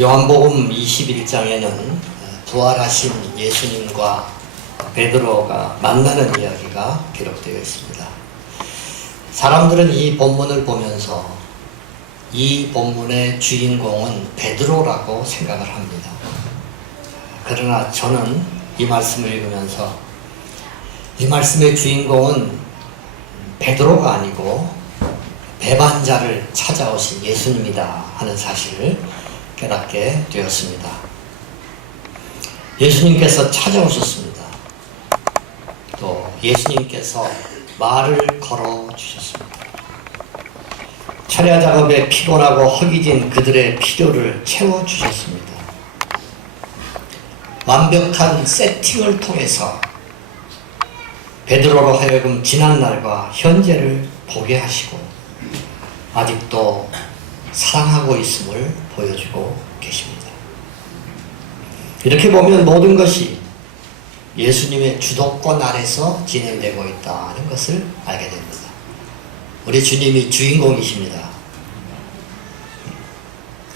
요한복음 21장에는 부활하신 예수님과 베드로가 만나는 이야기가 기록되어 있습니다. 사람들은 이 본문을 보면서 이 본문의 주인공은 베드로라고 생각을 합니다. 그러나 저는 이 말씀을 읽으면서 이 말씀의 주인공은 베드로가 아니고 배반자를 찾아오신 예수님이다 하는 사실을 깨닫게 되었습니다. 예수님께서 찾아오셨습니다. 또 예수님께서 말을 걸어주셨습니다. 철야 작업에 피곤하고 허기진 그들의 필요를 채워주셨습니다. 완벽한 세팅을 통해서 베드로로 하여금 지난날과 현재를 보게 하시고 아직도 사랑하고 있음을 보여주고 계십니다. 이렇게 보면 모든 것이 예수님의 주도권 아래서 진행되고 있다는 것을 알게 됩니다. 우리 주님이 주인공이십니다.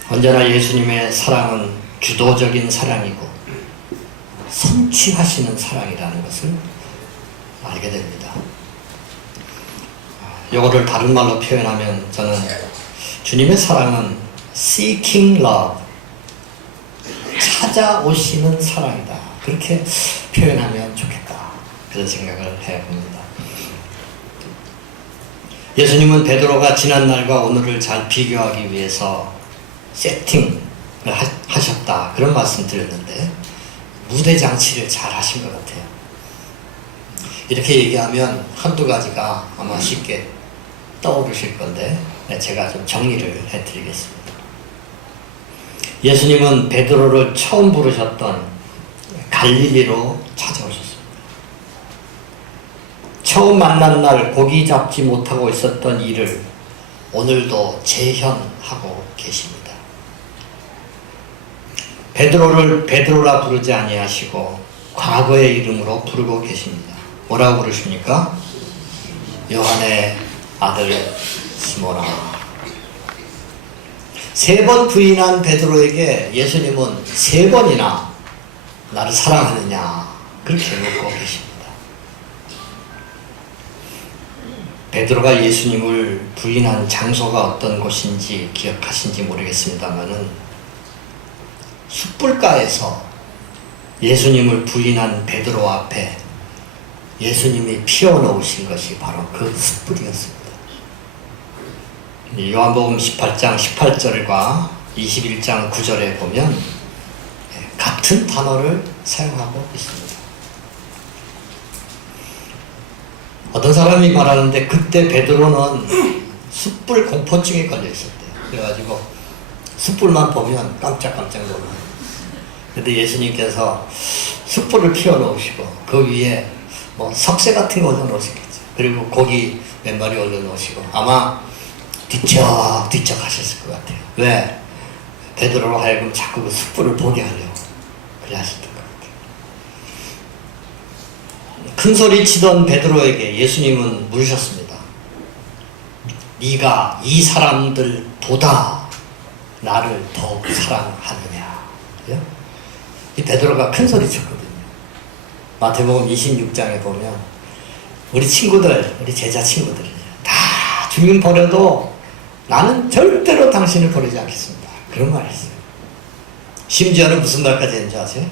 언제나 예수님의 사랑은 주도적인 사랑이고 성취하시는 사랑이라는 것을 알게 됩니다. 이거를 다른 말로 표현하면 저는 주님의 사랑은 seeking love, 찾아오시는 사랑이다. 그렇게 표현하면 좋겠다. 그런 생각을 해봅니다. 예수님은 베드로가 지난날과 오늘을 잘 비교하기 위해서 세팅을 하셨다, 그런 말씀 드렸는데 무대 장치를 잘 하신 것 같아요. 이렇게 얘기하면 한두 가지가 아마 쉽게 떠오르실 건데 제가 좀 정리를 해드리겠습니다. 예수님은 베드로를 처음 부르셨던 갈릴리로 찾아오셨습니다. 처음 만난 날 고기 잡지 못하고 있었던 일을 오늘도 재현하고 계십니다. 베드로를 베드로라 부르지 아니하시고 과거의 이름으로 부르고 계십니다. 뭐라고 부르십니까? 요한의 아들 시몬아. 3번 부인한 베드로에게 예수님은 3번이나 나를 사랑하느냐, 그렇게 묻고 계십니다. 베드로가 예수님을 부인한 장소가 어떤 곳인지 기억하신지 모르겠습니다만은 숯불가에서 예수님을 부인한 베드로 앞에 예수님이 피워놓으신 것이 바로 그 숯불이었습니다. 요한복음 18장 18절과 21장 9절에 보면 같은 단어를 사용하고 있습니다. 어떤 사람이 말하는데 그때 베드로는 숯불 공포증에 걸려 있었대요. 그래가지고 숯불만 보면 깜짝깜짝 놀라요. 근데 예수님께서 숯불을 피워놓으시고 그 위에 뭐 석쇠 같은 거 올려놓으셨겠죠. 그리고 고기 몇 마리 올려놓으시고 아마 뒤척뒤척 하셨을 것 같아요. 왜? 베드로로 하여금 자꾸 그 숯불을 보게 하려고 그래 하셨던 것 같아요. 큰 소리 치던 베드로에게 예수님은 물으셨습니다. 네가 이 사람들보다 나를 더욱 사랑하느냐? 이 베드로가 큰 소리 쳤거든요. 마태복음 26장에 보면 우리 친구들, 우리 제자 친구들 다 주님 버려도 나는 절대로 당신을 버리지 않겠습니다. 그런 말을 했어요. 심지어는 무슨 말까지 했는지 아세요?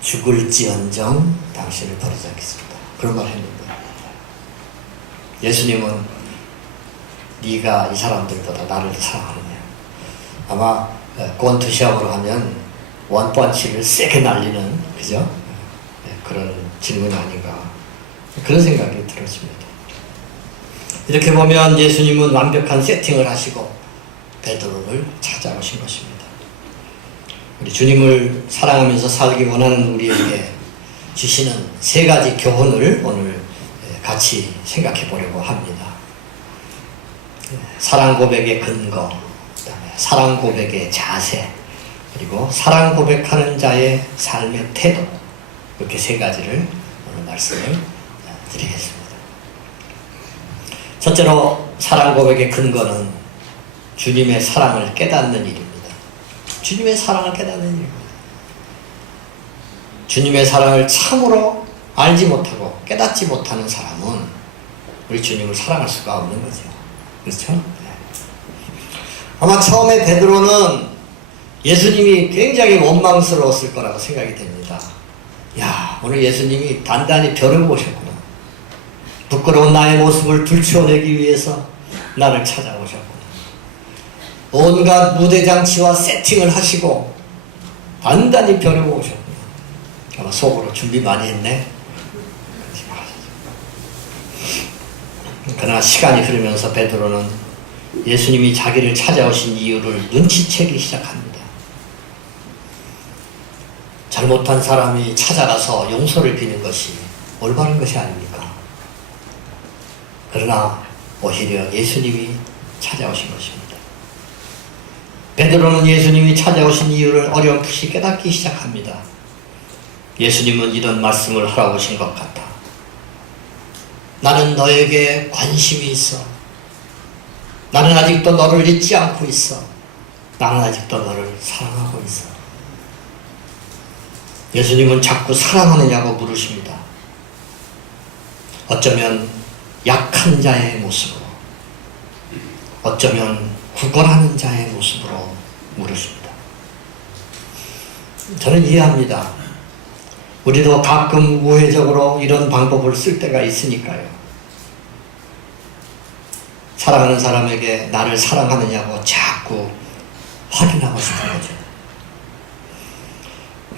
죽을지언정 당신을 버리지 않겠습니다. 그런 말을 했는데 예수님은 네가 이 사람들보다 나를 사랑하느냐. 아마 권투시합으로 하면 원펀치를 세게 날리는, 그죠? 그런 질문이 아닌가, 그런 생각이 들었습니다. 이렇게 보면 예수님은 완벽한 세팅을 하시고 베드로를 찾아오신 것입니다. 우리 주님을 사랑하면서 살기 원하는 우리에게 주시는 3가지 교훈을 오늘 같이 생각해 보려고 합니다. 사랑 고백의 근거, 그다음에 사랑 고백의 자세, 그리고 사랑 고백하는 자의 삶의 태도, 이렇게 3가지를 오늘 말씀을 드리겠습니다. 첫째로 사랑 고백의 근거는 주님의 사랑을 깨닫는 일입니다. 주님의 사랑을 깨닫는 일입니다. 주님의 사랑을 참으로 알지 못하고 깨닫지 못하는 사람은 우리 주님을 사랑할 수가 없는 거죠. 그렇죠? 아마 처음에 베드로는 예수님이 굉장히 원망스러웠을 거라고 생각이 됩니다. 야, 오늘 예수님이 단단히 벼르고 오셨구나. 부끄러운 나의 모습을 들추어내기 위해서 나를 찾아오셨구나. 온갖 무대장치와 세팅을 하시고 단단히 벼르고 오셨구나. 아마 속으로 준비 많이 했네. 그러나 시간이 흐르면서 베드로는 예수님이 자기를 찾아오신 이유를 눈치채기 시작합니다. 잘못한 사람이 찾아가서 용서를 비는 것이 올바른 것이 아닙니까? 그러나 오히려 예수님이 찾아오신 것입니다. 베드로는 예수님이 찾아오신 이유를 어렴풋이 깨닫기 시작합니다. 예수님은 이런 말씀을 하라고 하신 것 같다. 나는 너에게 관심이 있어. 나는 아직도 너를 잊지 않고 있어. 나는 아직도 너를 사랑하고 있어. 예수님은 자꾸 사랑하느냐고 물으십니다. 어쩌면 약한 자의 모습으로, 어쩌면 구걸하는 자의 모습으로 물으십니다. 저는 이해합니다. 우리도 가끔 우회적으로 이런 방법을 쓸 때가 있으니까요. 사랑하는 사람에게 나를 사랑하느냐고 자꾸 확인하고 싶은 거죠.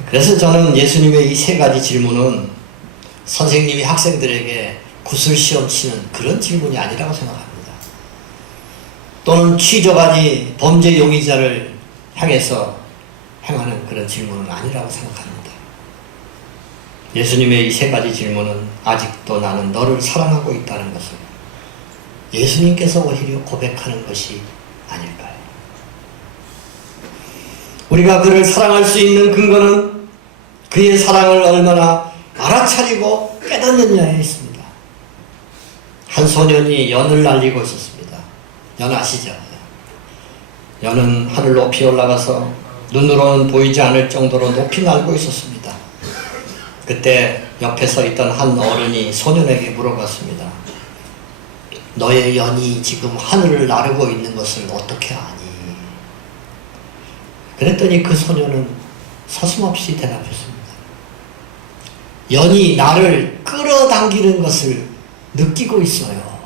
그래서 저는 예수님의 이 세 가지 질문은 선생님이 학생들에게 구슬시험 치는 그런 질문이 아니라고 생각합니다. 또는 취조가니 범죄 용의자를 향해서 행하는 그런 질문은 아니라고 생각합니다. 예수님의 이 세 가지 질문은 아직도 나는 너를 사랑하고 있다는 것을 예수님께서 오히려 고백하는 것이 아닐까요? 우리가 그를 사랑할 수 있는 근거는 그의 사랑을 얼마나 알아차리고 깨닫느냐에 있습니다. 한 소년이 연을 날리고 있었습니다. 연 아시죠? 연은 하늘 높이 올라가서 눈으로는 보이지 않을 정도로 높이 날고 있었습니다. 그때 옆에 서 있던 한 어른이 소년에게 물어봤습니다. 너의 연이 지금 하늘을 나르고 있는 것을 어떻게 아니? 그랬더니 그 소년은 서슴없이 대답했습니다. 연이 나를 끌어당기는 것을 느끼고 있어요.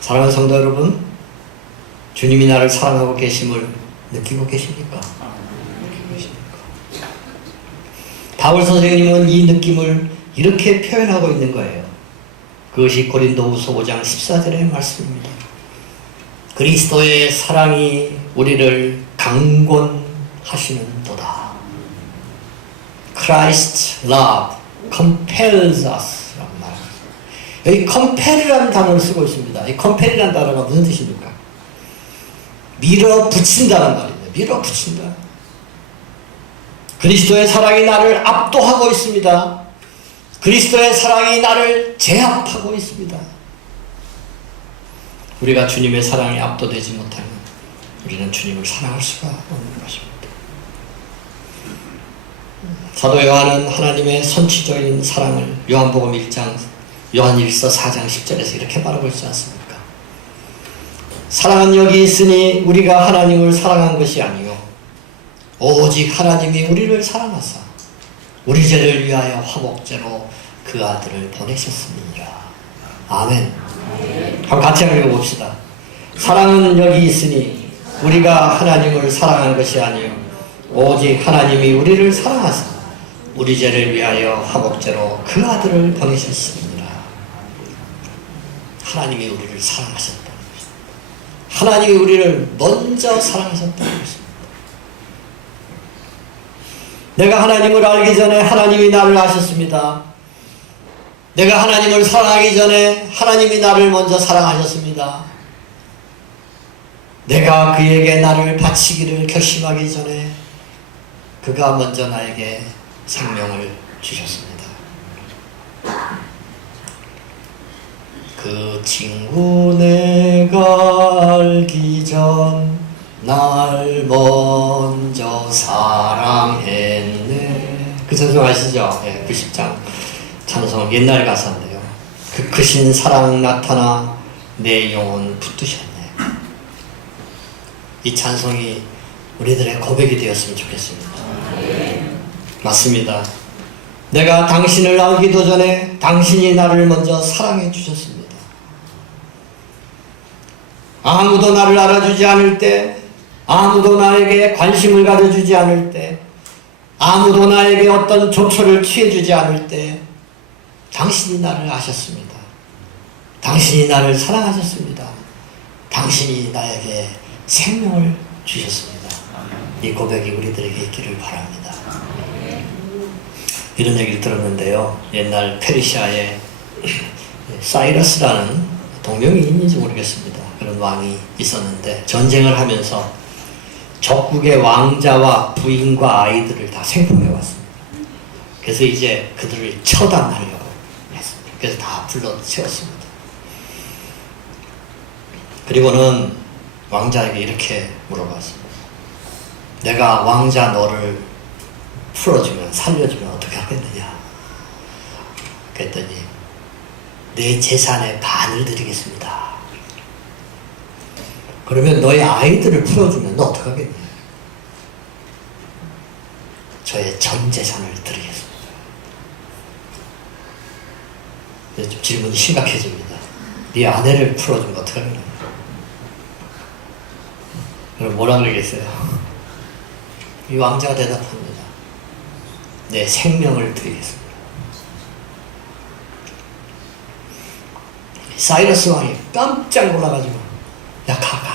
사랑하는 성도 여러분, 주님이 나를 사랑하고 계심을 느끼고 계십니까? 느끼고 계십니까? 바울 선생님은 이 느낌을 이렇게 표현하고 있는 거예요. 그것이 고린도후서 5장 14절의 말씀입니다. 그리스도의 사랑이 우리를 강권하시는도다. Christ's love compels us 라고 말합니다. 여기 compel이라는 단어를 쓰고 있습니다. 이 compel이라는 단어가 무슨 뜻입니까? 밀어붙인다는 말입니다. 밀어붙인다. 그리스도의 사랑이 나를 압도하고 있습니다. 그리스도의 사랑이 나를 제압하고 있습니다. 우리가 주님의 사랑에 압도되지 못하면 우리는 주님을 사랑할 수가 없는 것입니다. 사도 요한은 하나님의 선취적인 사랑을 요한복음 1장, 요한일서 4장 10절에서 이렇게 말하고 있지 않습니까? 사랑은 여기 있으니 우리가 하나님을 사랑한 것이 아니요 오직 하나님이 우리를 사랑하사 우리 죄를 위하여 화목제로 그 아들을 보내셨습니다. 아멘. 한번 같이 한번 읽어봅시다. 사랑은 여기 있으니 우리가 하나님을 사랑한 것이 아니요 오직 하나님이 우리를 사랑하사 우리 죄를 위하여 화목제로 그 아들을 보내셨습니다. 하나님이 우리를 사랑하셨다는 것입니다. 하나님이 우리를 먼저 사랑하셨다는 것입니다. 내가 하나님을 알기 전에 하나님이 나를 아셨습니다. 내가 하나님을 사랑하기 전에 하나님이 나를 먼저 사랑하셨습니다. 내가 그에게 나를 바치기를 결심하기 전에 그가 먼저 나에게 생명을 주셨습니다. 그 친구 내가 알기 전 날 먼저 사랑했네. 그 찬송 아시죠? 네, 90장 찬송 옛날 가사인데요. 그 크신 사랑 나타나 내 영혼 붙드셨네. 이 찬송이 우리들의 고백이 되었으면 좋겠습니다. 맞습니다. 내가 당신을 알기도 전에 당신이 나를 먼저 사랑해 주셨습니다. 아무도 나를 알아주지 않을 때, 아무도 나에게 관심을 가져주지 않을 때, 아무도 나에게 어떤 조처를 취해주지 않을 때 당신이 나를 아셨습니다. 당신이 나를 사랑하셨습니다. 당신이 나에게 생명을 주셨습니다. 이 고백이 우리들에게 있기를 바랍니다. 이런 얘기를 들었는데요. 옛날 페르시아에 사이러스라는 동명이인인지 모르겠습니다. 그런 왕이 있었는데 전쟁을 하면서 적국의 왕자와 부인과 아이들을 다 생포해 왔습니다. 그래서 이제 그들을 처단하려고 했습니다. 그래서 다 불러 세웠습니다. 그리고는 왕자에게 이렇게 물어봤습니다. 내가 왕자 너를 풀어주면, 살려주면 어떻게 하겠느냐? 그랬더니 내 재산의 반을 드리겠습니다. 그러면 너의 아이들을 풀어주면 너 어떻게 하겠냐? 저의 전 재산을 드리겠습니다. 좀 질문이 심각해집니다. 네 아내를 풀어주면 어떡하냐. 그럼 뭐라 그러겠어요? 이 왕자가 대답합니다. 내 생명을 드리겠습니다. 사이러스 왕이 깜짝 놀라가지고 야 가.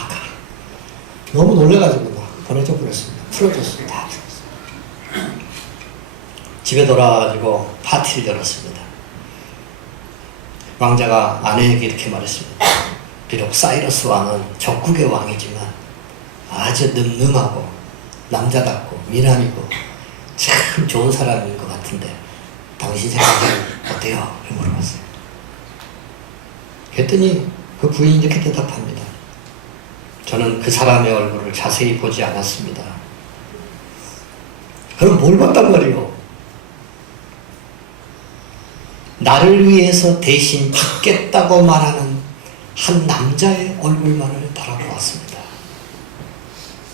너무 놀래가지고 막 보내줘 버렸습니다. 풀어줬습니다. 다 풀었어요. 집에 돌아와가지고 파티를 열었습니다. 왕자가 아내에게 이렇게 말했습니다. 비록 사이러스 왕은 적국의 왕이지만 아주 늠름하고 남자답고 미남이고 참 좋은 사람인 것 같은데 당신 생각은 어때요? 이렇게 물어봤어요. 그랬더니 그 부인이 이렇게 대답합니다. 저는 그 사람의 얼굴을 자세히 보지 않았습니다. 그럼 뭘 봤단 말이에요? 나를 위해서 대신 죽겠다고 말하는 한 남자의 얼굴만을 바라보았습니다.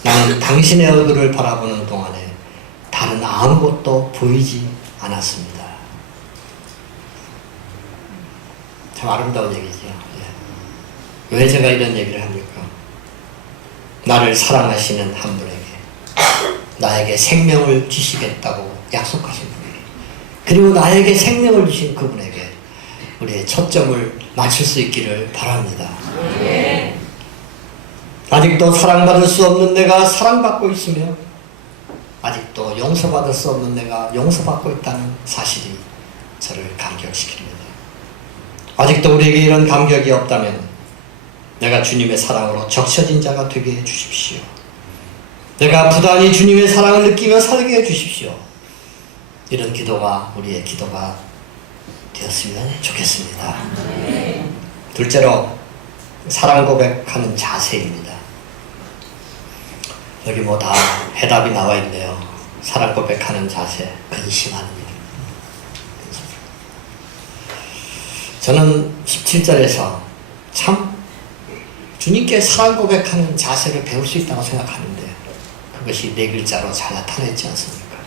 나는 당신의 얼굴을 바라보는 동안에 다른 아무것도 보이지 않았습니다. 참 아름다운 얘기죠. 왜 제가 이런 얘기를 합니까? 나를 사랑하시는 한 분에게 나에게 생명을 주시겠다고 약속하신 분에게 그리고 나에게 생명을 주신 그분에게 우리의 초점을 맞출 수 있기를 바랍니다. 아직도 사랑받을 수 없는 내가 사랑받고 있으며 아직도 용서받을 수 없는 내가 용서받고 있다는 사실이 저를 감격시킵니다. 아직도 우리에게 이런 감격이 없다면 내가 주님의 사랑으로 적셔진 자가 되게 해주십시오. 내가 부단히 주님의 사랑을 느끼며 살게 해주십시오. 이런 기도가 우리의 기도가 되었으면 좋겠습니다. 둘째로 사랑 고백하는 자세입니다. 여기 뭐 다 해답이 나와 있네요. 사랑 고백하는 자세, 근심하는 일. 저는 17절에서 참 주님께 사랑 고백하는 자세를 배울 수 있다고 생각하는데 그것이 네 글자로 잘 나타냈지 않습니까?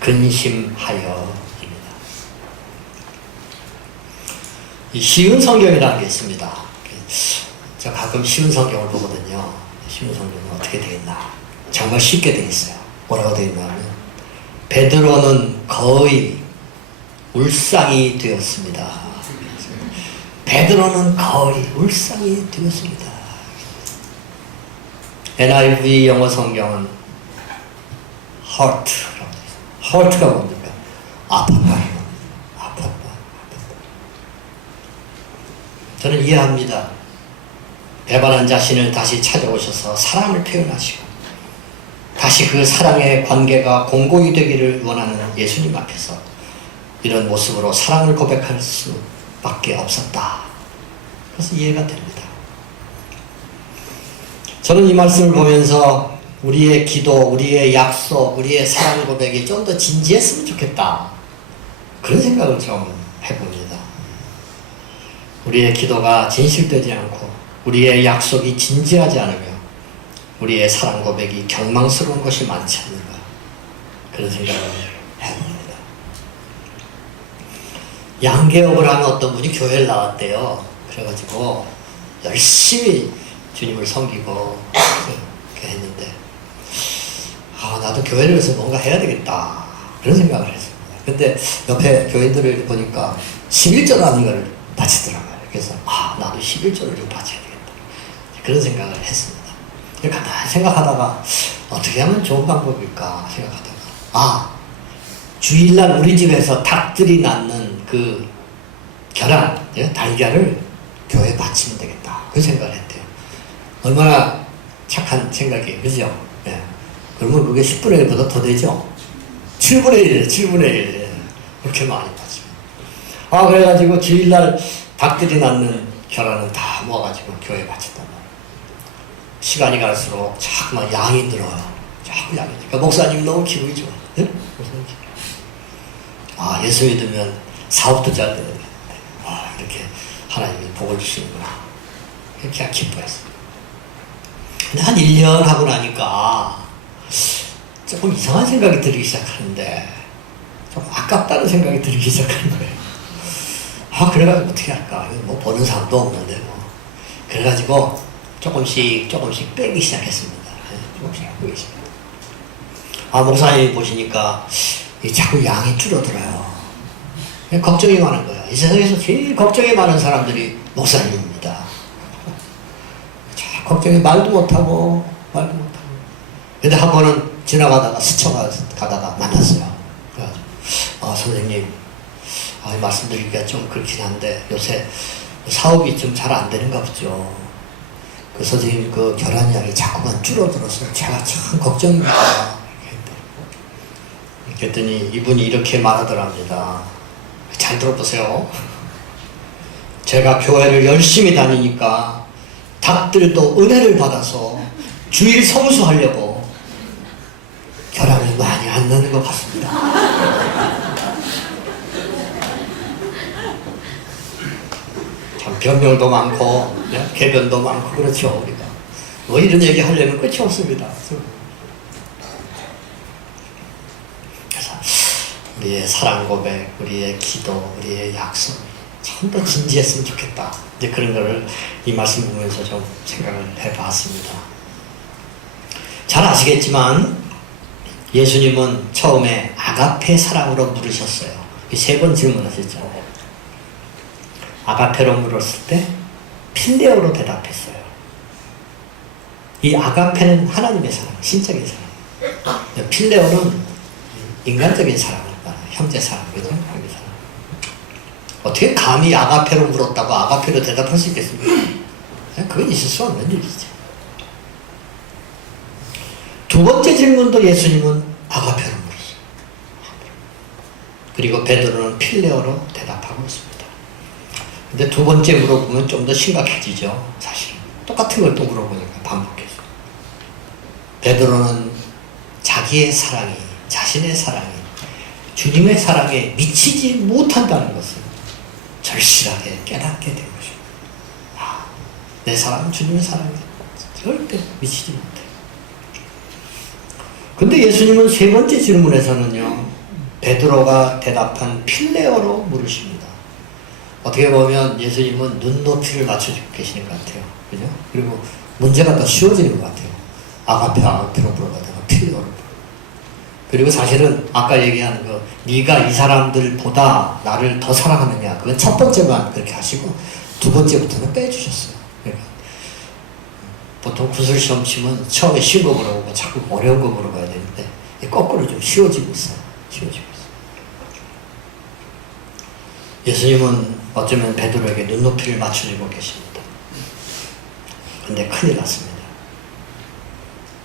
근심하여입니다. 이 쉬운 성경이라는 게 있습니다. 제가 가끔 쉬운 성경을 보거든요. 쉬운 성경은 어떻게 되어 있나? 정말 쉽게 되어 있어요. 뭐라고 되어 있나 하면 베드로는 거의 울상이 되었습니다. 베드로는 거의 울상이 되었습니다. NIV 영어 성경은 hurt라고 되어 있어요. hurt가 뭡니까? 아팠다. 저는 이해합니다. 배반한 자신을 다시 찾아오셔서 사랑을 표현하시고 다시 그 사랑의 관계가 공고히 되기를 원하는 예수님 앞에서 이런 모습으로 사랑을 고백할 수밖에 없었다. 그래서 이해가 됩니다. 저는 이 말씀을 보면서 우리의 기도, 우리의 약속, 우리의 사랑 고백이 좀 더 진지했으면 좋겠다. 그런 생각을 좀 해봅니다. 우리의 기도가 진실되지 않고 우리의 약속이 진지하지 않으며 우리의 사랑 고백이 경망스러운 것이 많지 않는가 그런 생각을 해봅니다. 양개업을 하는 어떤 분이 교회를 나왔대요. 그래가지고 열심히 주님을 섬기고 그렇게 했는데 나도 교회를 위해서 뭔가 해야 되겠다 그런 생각을 했습니다. 근데 옆에 교인들을 보니까 11절 하는 걸 바치더라고요. 그래서 나도 11절을 좀 바쳐야 되겠다 그런 생각을 했습니다. 가만히 생각하다가 어떻게 하면 좋은 방법일까 생각하다가 주일날 우리 집에서 닭들이 낳는 그 계란, 달걀을 교회에 바치면 되겠다 그 생각을 했대요. 얼마나 착한 생각이에요. 그죠? 네. 그러면 그게 10분의 1보다 더 되죠? 7분의 1이에요. 7분의 1. 그렇게 많이 바치면. 그래가지고 주일날 닭들이 낳는 계란을 다 모아가지고 교회에 바쳤단 말이에요. 시간이 갈수록 자꾸만 양이 늘어요. 자꾸 양이. 그러니까 목사님 너무 기분이 좋아. 네? 예수 믿으면 사업도 잘 되는데 이렇게 하나님이 복을 주시는구나. 이렇게 기뻐했어요. 근데 한 1년 하고 나니까 조금 이상한 생각이 들기 시작하는데 좀 아깝다는 생각이 들기 시작하는 거예요. 그래가지고 어떻게 할까? 뭐 보는 사람도 없는데 뭐. 그래가지고 조금씩 빼기 시작했습니다. 조금씩 빼기 시작했습니다. 목사님이 보시니까 자꾸 양이 줄어들어요. 걱정이 많은 거야. 이 세상에서 제일 걱정이 많은 사람들이 목사님입니다. 걱정이 말도 못하고. 근데 한 번은 지나가다가 스쳐가다가 만났어요. 그래가지고 선생님, 말씀드리기가 좀 그렇긴 한데 요새 사업이 좀 잘 안 되는가 보죠. 그 선생님 그 결혼량이 자꾸만 줄어들어서 제가 참 걱정입니다. 그랬더니 이분이 이렇게 말하더랍니다. 잘 들어보세요. 제가 교회를 열심히 다니니까 닭들도 은혜를 받아서 주일 성수하려고 결함이 많이 안 나는 것 같습니다. 참 변명도 많고 개변도 많고 그렇죠. 우리가 뭐 이런 얘기 하려면 끝이 없습니다. 그래서 우리의 사랑 고백, 우리의 기도, 우리의 약속 참 더 진지했으면 좋겠다. 이제 그런 거를 이 말씀 보면서 좀 생각을 해봤습니다. 잘 아시겠지만 예수님은 처음에 아가페 사랑으로 물으셨어요. 3번 질문하셨죠. 아가페로 물었을 때 필레오로 대답했어요. 이 아가페는 하나님의 사랑, 신적인 사랑. 필레오는 인간적인 사랑을 말해요. 형제 사랑, 그죠? 형제 사랑. 어떻게 감히 아가페로 물었다고 아가페로 대답할 수 있겠습니까? 그건 있을 수 없는 일이죠. 두 번째 질문도 예수님은 아가페로 물었어요. 그리고 베드로는 필레오로 대답하고 있습니다. 근데 두 번째 물어보면 좀 더 심각해지죠. 사실 똑같은 걸 또 물어보니까 반복해서 베드로는 자기의 사랑이, 자신의 사랑이 주님의 사랑에 미치지 못한다는 것을 절실하게 깨닫게 된 것입니다. 내 사랑은 주님의 사랑에 절대 미치지 못해. 근데 예수님은 3번째 질문에서는요, 베드로가 대답한 필레오로 물으십니다. 어떻게 보면 예수님은 눈높이를 맞춰주고 계시는 것 같아요. 그죠? 그리고 문제가 더 쉬워지는 것 같아요. 아가페로 물어가다가 필레오로 물어. 그리고 사실은 아까 얘기한 거, 네가 이 사람들보다 나를 더 사랑하느냐, 그건 첫 번째만 그렇게 하시고 두 번째부터는 빼주셨어요. 그러니까 보통 구술시험 치면 처음에 쉬운 거 물어보고 자꾸 어려운 거 물어봐야 되는데 거꾸로 좀 쉬워지고 있어요. 쉬워지고 있어요. 예수님은 어쩌면 베드로에게 눈높이를 맞추고 계십니다. 근데 큰일 났습니다.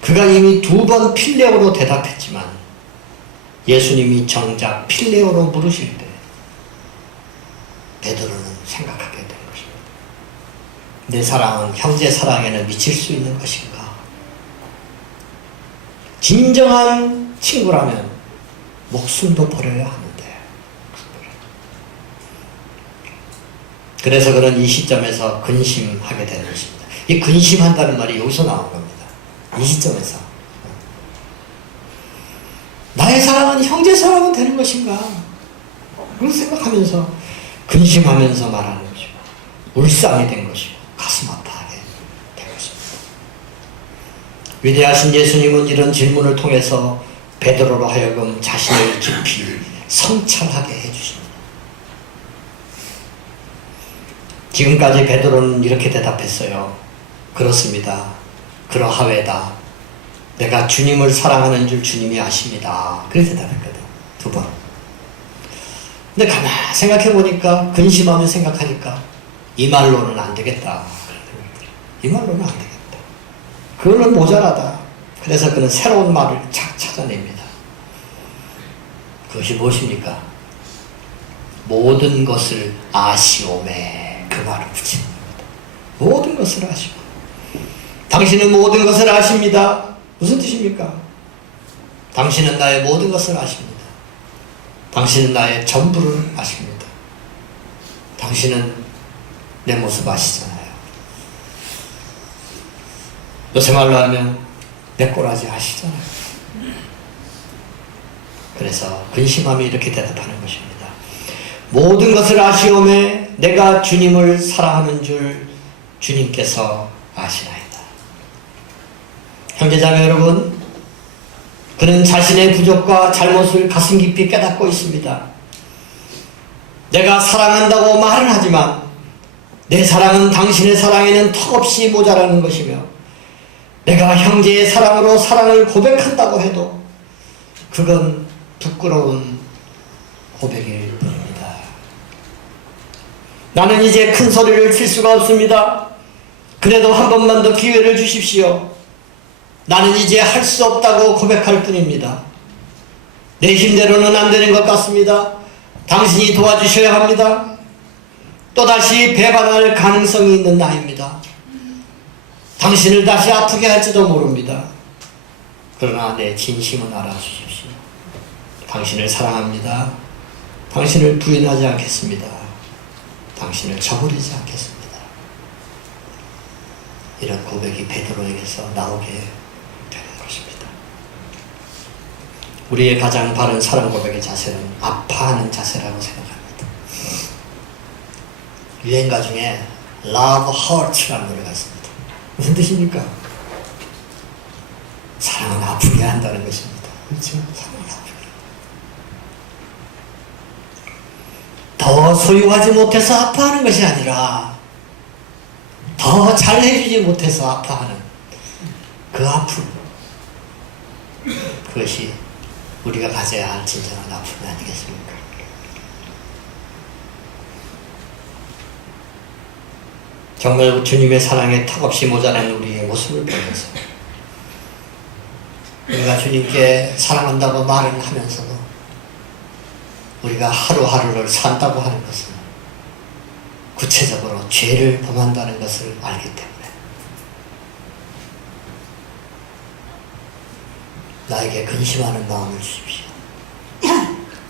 그가 이미 2번 필레오로 대답했지만 예수님이 정작 필레오로 물으실 때 베드로는 생각하게 된 것입니다. 내 사랑은 형제 사랑에는 미칠 수 있는 것인가? 진정한 친구라면 목숨도 버려야 하는데. 그래서 그는 이 시점에서 근심하게 되는 것입니다. 이 근심한다는 말이 여기서 나온 겁니다. 이 시점에서. 나의 사랑은 형제 사랑은 되는 것인가? 그런 생각하면서 근심하면서 말하는 것이고 울상이 된 것이고 가슴 아파하게 된 것입니다. 위대하신 예수님은 이런 질문을 통해서 베드로로 하여금 자신을 깊이 성찰하게 해주십니다. 지금까지 베드로는 이렇게 대답했어요. 그렇습니다. 그러하외다. 내가 주님을 사랑하는 줄 주님이 아십니다. 그렇게 대답했거든. 2번. 근데 가만히 생각해보니까, 근심하며 생각하니까 이 말로는 안 되겠다. 이 말로는 안 되겠다. 그거는 모자라다. 그래서 그는 새로운 말을 찾아냅니다. 그것이 무엇입니까? 모든 것을 아시오매. 그 말을 붙이는 겁니다. 모든 것을 아시오. 당신은 모든 것을 아십니다. 무슨 뜻입니까? 당신은 나의 모든 것을 아십니다. 당신은 나의 전부를 아십니다. 당신은 내 모습 아시잖아요. 요새 말로 하면 내 꼬라지 아시잖아요. 그래서 근심함이 이렇게 대답하는 것입니다. 모든 것을 아시오매 내가 주님을 사랑하는 줄 주님께서 아시나이다. 형제자매 여러분, 그는 자신의 부족과 잘못을 가슴 깊이 깨닫고 있습니다. 내가 사랑한다고 말은 하지만 내 사랑은 당신의 사랑에는 턱없이 모자라는 것이며, 내가 형제의 사랑으로 사랑을 고백한다고 해도 그건 부끄러운 고백일 뿐입니다. 나는 이제 큰 소리를 칠 수가 없습니다. 그래도 한 번만 더 기회를 주십시오. 나는 이제 할 수 없다고 고백할 뿐입니다. 내 힘대로는 안 되는 것 같습니다. 당신이 도와주셔야 합니다. 또다시 배반할 가능성이 있는 나이입니다. 당신을 다시 아프게 할지도 모릅니다. 그러나 내 진심은 알아주십시오. 당신을 사랑합니다. 당신을 부인하지 않겠습니다. 당신을 저버리지 않겠습니다. 이런 고백이 베드로에게서 나오게 되는 것입니다. 우리의 가장 바른 사랑 고백의 자세는 아파하는 자세라고 생각합니다. 유행가 중에 Love Hurts라는 노래가 있습니다. 무슨 뜻입니까? 사랑은 아프게 한다는 것입니다. 그렇죠? 사랑은 아프게. 더 소유하지 못해서 아파하는 것이 아니라 더 잘해주지 못해서 아파하는 그 아픔, 그것이 우리가 가져야 할 진정한 아픔이 아니겠습니까? 정말 주님의 사랑에 턱없이 모자란 우리의 모습을 보면서 우리가 주님께 사랑한다고 말은 하면서도 우리가 하루하루를 산다고 하는 것은 구체적으로 죄를 범한다는 것을 알기 때문에 나에게 근심하는 마음을 주십시오.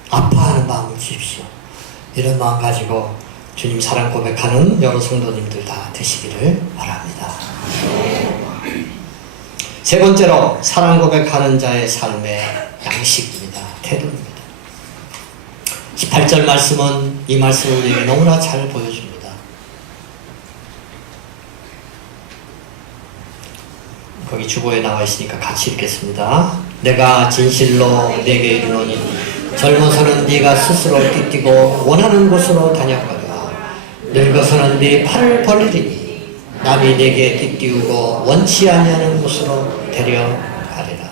아파하는 마음을 주십시오. 이런 마음 가지고 주님 사랑 고백하는 여러 성도님들 다 되시기를 바랍니다. 세 번째로 사랑 고백하는 자의 삶의 양식입니다. 태도입니다. 18절 말씀은 이 말씀을 우리에게 너무나 잘 보여줍니다. 거기 주보에 나와 있으니까 같이 읽겠습니다. 내가 진실로 내게 이르노니 젊어서는 네가 스스로 띠띠고 원하는 곳으로 다녔거든. 늙어서는 네 팔을 벌리리니 남이 내게 띠띠우고 원치 아니하는 곳으로 데려가리라.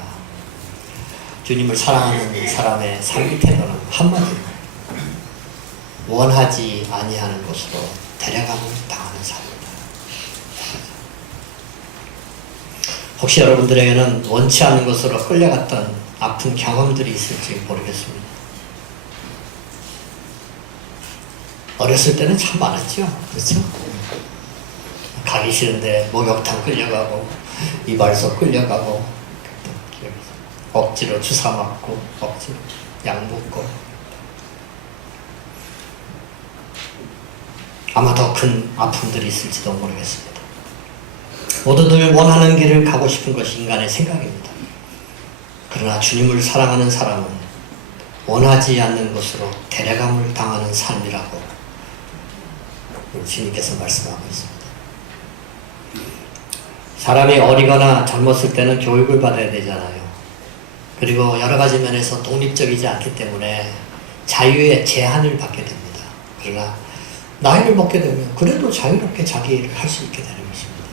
주님을 사랑하는 사람의 삶의 태도는 한마디로 원하지 아니하는 곳으로 데려감을 당하는 삶입니다. 혹시 여러분들에게는 원치 않는 곳으로 끌려갔던 아픈 경험들이 있을지 모르겠습니다. 어렸을 때는 참 많았죠. 그렇죠? 가기 싫은데 목욕탕 끌려가고 이발소 끌려가고 억지로 주사 맞고 억지로 약 먹고 아마 더 큰 아픔들이 있을지도 모르겠습니다. 모두들 원하는 길을 가고 싶은 것이 인간의 생각입니다. 그러나 주님을 사랑하는 사람은 원하지 않는 곳으로 데려감을 당하는 삶이라고 우리 주님께서 말씀하고 있습니다. 사람이 어리거나 젊었을 때는 교육을 받아야 되잖아요. 그리고 여러 가지 면에서 독립적이지 않기 때문에 자유의 제한을 받게 됩니다. 그러나 나이를 먹게 되면 그래도 자유롭게 자기 일을 할 수 있게 되는 것입니다.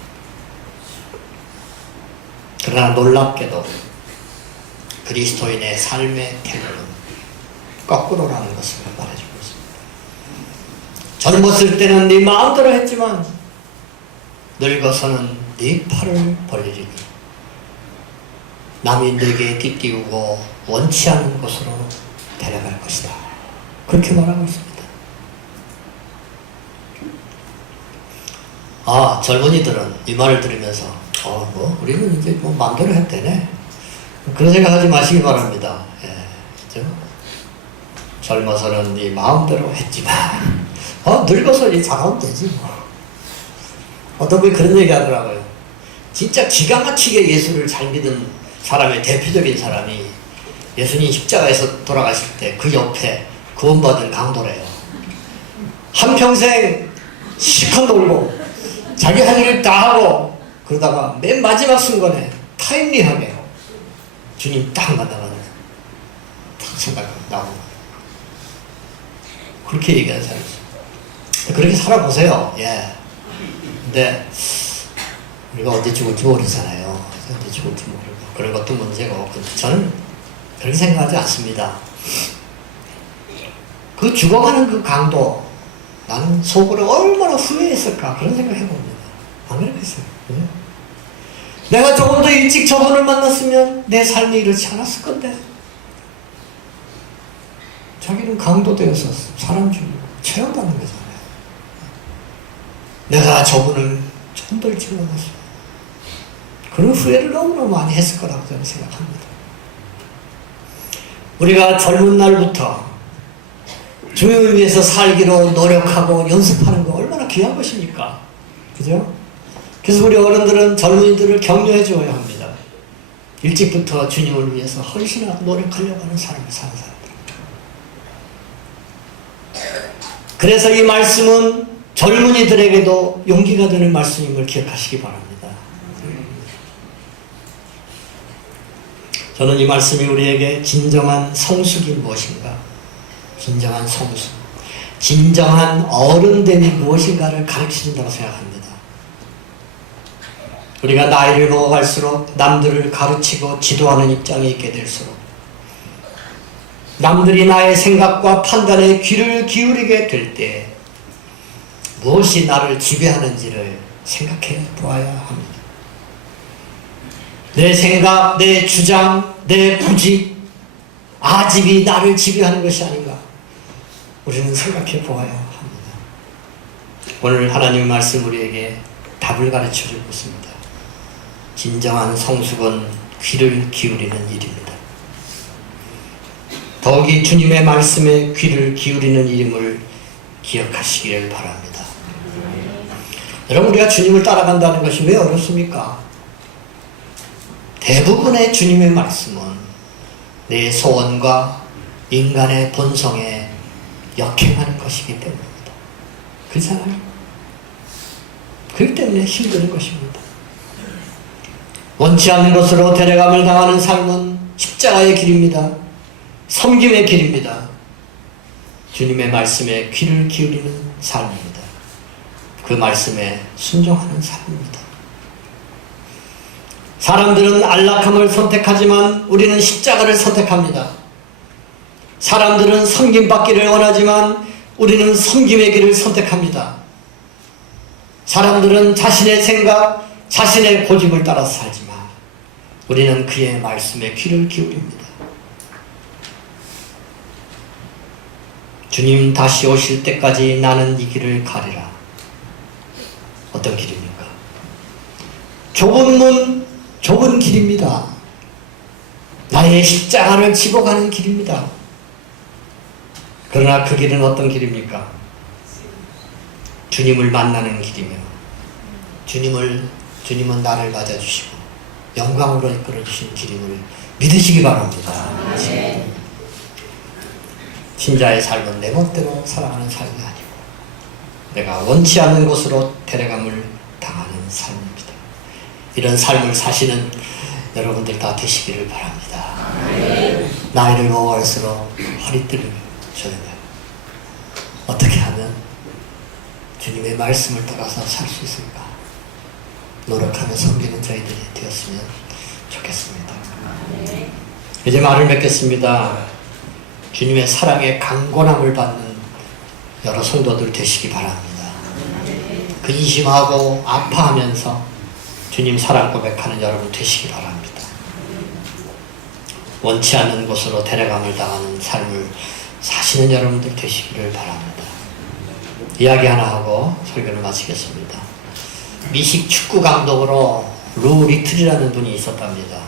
그러나 놀랍게도 그리스도인의 삶의 태도는 거꾸로라는 것을 말해주고 있습니다. 젊었을 때는 네 마음대로 했지만 늙어서는 네 팔을 벌리리니 남이 네게 띠띠우고 원치 않는 곳으로 데려갈 것이다. 그렇게 말하고 있습니다. 젊은이들은 이 말을 들으면서 우리는 이제 마음대로 했대네. 그런 생각하지 마시기 바랍니다. 그렇죠? 젊어서는 네 마음대로 했지만 늙어서 이제 잘하면 되지 뭐. 어떤 분이 그런 얘기 하더라고요. 진짜 기가 막히게 예수를 잘 믿은 사람의 대표적인 사람이 예수님 십자가에서 돌아가실 때 그 옆에 구원받은 강도래요. 한평생 실컷 놀고 자기 할 일을 다 하고 그러다가 맨 마지막 순간에 타임리하게 주님 딱 만나가지고 탁 생각하고 나오고 그렇게 얘기하는 사람이 있어요. 그렇게 살아보세요. 예. 근데 우리가 언제 죽을지 모르잖아요. 언제 죽을지 모르고 그런 것도 문제고 저는 그렇게 생각하지 않습니다. 그 죽어가는 그 강도 나는 속으로 얼마나 후회했을까 그런 생각 해봅니다. 안 그랬겠어요. 네? 내가 조금 더 일찍 저분을 만났으면 내 삶이 이렇지 않았을 건데 자기는 강도 되어서 사람 죽이고 체험하는 거잖아요. 내가 저분을 조금 더 일찍 만났으면 그런 후회를 너무너무 많이 했을 거라고 저는 생각합니다. 우리가 젊은 날부터 주님을 위해서 살기로 노력하고 연습하는 거 얼마나 귀한 것입니까? 그죠? 그래서 우리 어른들은 젊은이들을 격려해 줘야 합니다. 일찍부터 주님을 위해서 헌신하고 노력하려고 하는 삶을 사는 사람들. 그래서 이 말씀은 젊은이들에게도 용기가 되는 말씀임을 기억하시기 바랍니다. 저는 이 말씀이 우리에게 진정한 성숙이 무엇인가, 진정한 성숙, 진정한 어른됨이 무엇인가를 가르치는다고 생각합니다. 우리가 나이를 먹어갈수록 남들을 가르치고 지도하는 입장에 있게 될수록 남들이 나의 생각과 판단에 귀를 기울이게 될 때 무엇이 나를 지배하는지를 생각해 보아야 합니다. 내 생각, 내 주장, 내 구직, 아집이 나를 지배하는 것이 아닌가 우리는 생각해 보아야 합니다. 오늘 하나님의 말씀 우리에게 답을 가르쳐 주고 있습니다. 진정한 성숙은 귀를 기울이는 일입니다. 더욱이 주님의 말씀에 귀를 기울이는 일임을 기억하시기를 바랍니다. 여러분 우리가 주님을 따라간다는 것이 왜 어렵습니까? 대부분의 주님의 말씀은 내 소원과 인간의 본성에 역행하는 것이기 때문입니다. 그렇잖아요? 그렇기 때문에 힘든 것입니다. 원치 않는 것으로 데려감을 당하는 삶은 십자가의 길입니다. 섬김의 길입니다. 주님의 말씀에 귀를 기울이는 삶입니다. 그 말씀에 순종하는 삶입니다. 사람들은 안락함을 선택하지만 우리는 십자가를 선택합니다. 사람들은 섬김받기를 원하지만 우리는 섬김의 길을 선택합니다. 사람들은 자신의 생각, 자신의 고집을 따라서 살지만 우리는 그의 말씀에 귀를 기울입니다. 주님 다시 오실 때까지 나는 이 길을 가리라. 어떤 길입니까? 좁은 문, 좁은 길입니다. 나의 십자가를 지고 가는 길입니다. 그러나 그 길은 어떤 길입니까? 주님을 만나는 길이며 주님은 나를 맞아주시고 영광으로 이끌어주신 길임을 믿으시기 바랍니다. 신자의 삶은 내 멋대로 살아가는 삶이 아니고 내가 원치 않는 곳으로 데려감을 당하는 삶입니다. 이런 삶을 사시는 여러분들 다 되시기를 바랍니다. 나이를 먹어갈수록 허리띠를 줘야 돼요. 어떻게 하면 주님의 말씀을 따라서 살 수 있을까? 노력하며 섬기는 저희들이 되었으면 좋겠습니다. 이제 말을 맺겠습니다. 주님의 사랑에 강권함을 받는 여러 성도들 되시기 바랍니다. 근심하고 아파하면서 주님 사랑 고백하는 여러분 되시기 바랍니다. 원치 않는 곳으로 데려감을 당하는 삶을 사시는 여러분들 되시기를 바랍니다. 이야기 하나 하고 설교를 마치겠습니다. 미식 축구 감독으로 루 리틀이라는 분이 있었답니다.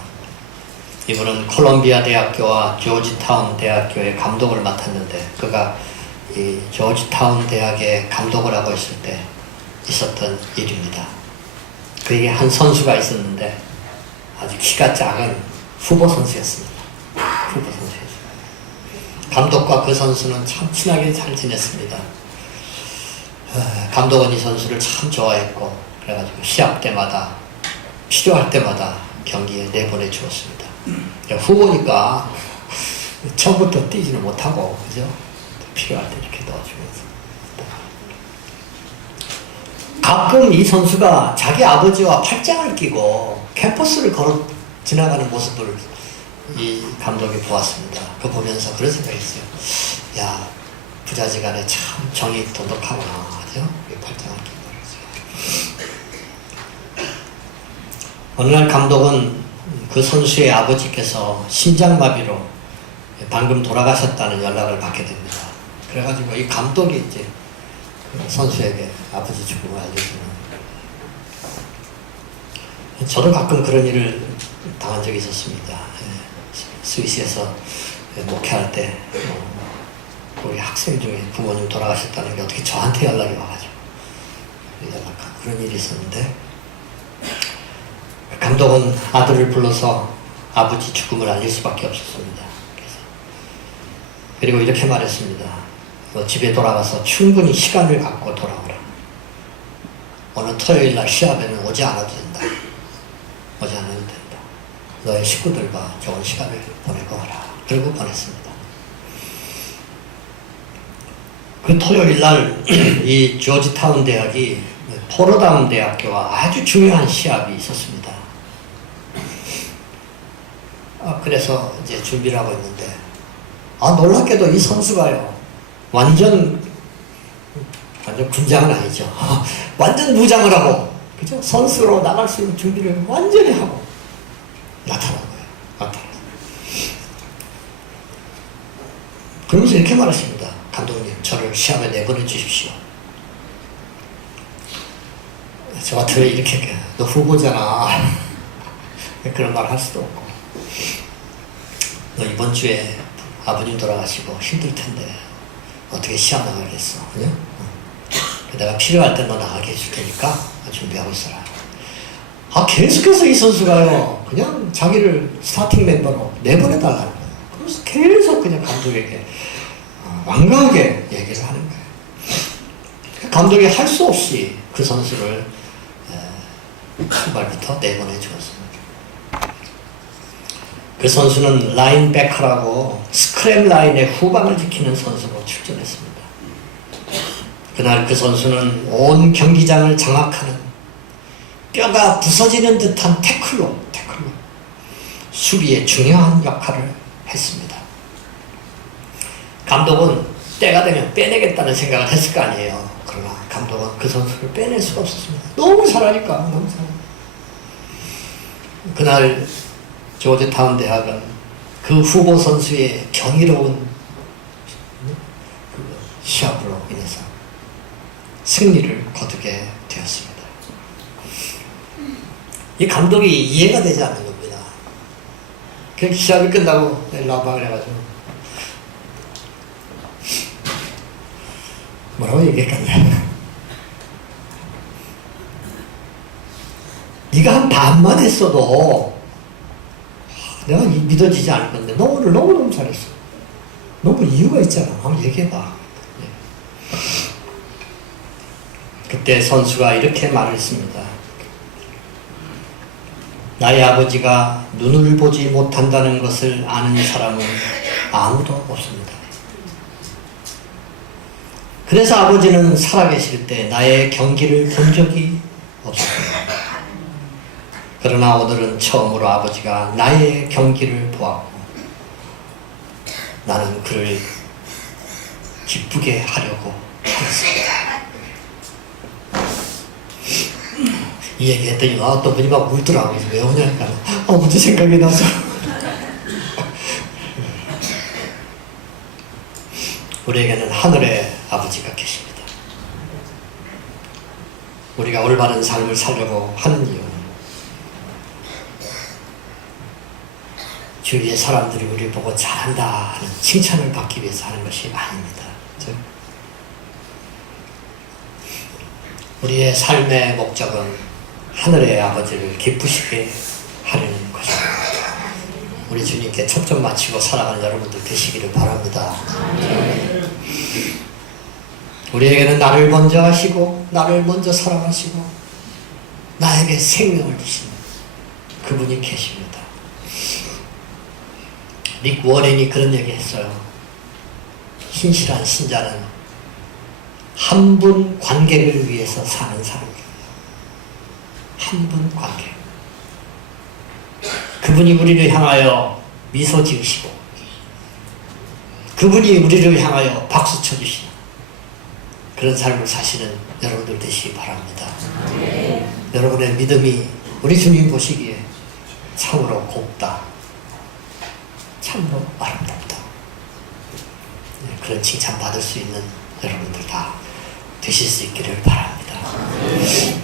이분은 콜롬비아 대학교와 조지타운 대학교의 감독을 맡았는데 그가 이 조지타운 대학의 감독을 하고 있을 때 있었던 일입니다. 그에게 한 선수가 있었는데 아주 키가 작은 후보 선수였습니다. 후보 선수였어요. 감독과 그 선수는 참 친하게 잘 지냈습니다. 감독은 이 선수를 참 좋아했고 그래가지고 시합 때마다 필요할 때마다 경기에 내보내 주었습니다. 후보니까 처음부터 뛰지는 못하고 그죠? 필요할 때 이렇게 넣어주면서 가끔 이 선수가 자기 아버지와 팔짱을 끼고 캠퍼스를 걸어 지나가는 모습을 이 감독이 보았습니다. 그거 보면서 그런 생각이 있어요. 야, 부자지간에 참 정이 돈독하구나. 그죠? 팔짱을 끼고. 어느 날 감독은 그 선수의 아버지께서 심장마비로 방금 돌아가셨다는 연락을 받게 됩니다. 그래가지고 이 감독이 이제 선수에게 아버지 죽음을 알려주는. 저도 가끔 그런 일을 당한 적이 있었습니다. 스위스에서 목회할 때 우리 학생 중에 부모님 돌아가셨다는 게 어떻게 저한테 연락이 와가지고 연락하고 그런 일이 있었는데 감독은 아들을 불러서 아버지 죽음을 알릴 수밖에 없었습니다. 그리고 이렇게 말했습니다. 집에 돌아가서 충분히 시간을 갖고 돌아오라. 오늘 토요일 날 시합에는 오지 않아도 된다. 오지 않아도 된다. 너의 식구들과 좋은 시간을 보내고 와라. 그리고 보냈습니다. 그 토요일 날 이 조지타운 대학이 포로다운 대학교와 아주 중요한 시합이 있었습니다. 그래서 이제 준비를 하고 있는데 놀랍게도 이 선수가요 완전 군장은 아니죠. 완전 무장을 하고 그죠? 선수로 나갈 수 있는 준비를 완전히 하고 나타난 거예요. 나타났어요. 그러면서 이렇게 말하십니다. 감독님, 저를 시합에 내보내 주십시오. 저 같으면 이렇게 너 후보잖아. 그런 말 할 수도 없고 너 이번 주에 아버님 돌아가시고 힘들 텐데 어떻게 시합 나가겠어? 그죠? 내가 필요할 때 너 나가게 해줄 테니까 준비하고 있어라. 계속해서 이 선수가요 그냥 자기를 스타팅 멤버로 내보내달라는 거예요. 그래서 계속 그냥 감독에게 완강하게 얘기를 하는 거예요. 감독이 할 수 없이 그 선수를 출발부터 내보내 주었습니다. 그 선수는 라인백커라고 스크램 라인의 후방을 지키는 선수로 출전했습니다. 그날 그 선수는 온 경기장을 장악하는 뼈가 부서지는 듯한 태클로 수비에 중요한 역할을 했습니다. 감독은 때가 되면 빼내겠다는 생각을 했을 거 아니에요. 그러나 감독은 그 선수를 빼낼 수가 없었습니다. 너무 잘하니까. 너무 잘하니까. 그날 조지타운 대학은 그 후보 선수의 경이로운 시합으로 인해서 승리를 거두게 되었습니다. 이 감독이 이해가 되지 않는 겁니다. 그 시합이 끝나고 라방을 해가지고 뭐라고 얘기했겠냐. 네가 한 반만 했어도 내가 믿어지지 않을 건데 너 오늘 너무너무 잘했어. 너무 이유가 있잖아. 한번 얘기해봐. 그때 선수가 이렇게 말을 했습니다. 나의 아버지가 눈을 보지 못한다는 것을 아는 사람은 아무도 없습니다. 그래서 아버지는 살아계실 때 나의 경기를 본 적이 없었습니다. 그러나 오늘은 처음으로 아버지가 나의 경기를 보았고 나는 그를 기쁘게 하려고 했습니다. 이 얘기 했더니 어떤 분이 막 울더라고요. 왜 우냐니까 아버지 생각이 나서. 우리에게는 하늘의 아버지가 계십니다. 우리가 올바른 삶을 살려고 하는 이유는 주위의 사람들이 우리 보고 잘한다 하는 칭찬을 받기 위해서 하는 것이 아닙니다. 우리의 삶의 목적은 하늘의 아버지를 기쁘시게 하려는 것입니다. 우리 주님께 초점 맞추고 살아가는 여러분들 되시기를 바랍니다. 우리에게는 나를 먼저 하시고 나를 먼저 사랑하시고 나에게 생명을 주시는 그분이 계십니다. 릭 워렌이 그런 얘기 했어요. 신실한 신자는 한 분 관객을 위해서 사는 사람입니다. 한 분 관객. 그분이 우리를 향하여 미소 지으시고 그분이 우리를 향하여 박수 쳐주시는 그런 삶을 사시는 여러분들 되시기 바랍니다. 네. 여러분의 믿음이 우리 주님 보시기에 참으로 곱다. 참으로 아름답다. 그런 칭찬 받을 수 있는 여러분들 다 되실 수 있기를 바랍니다. 네.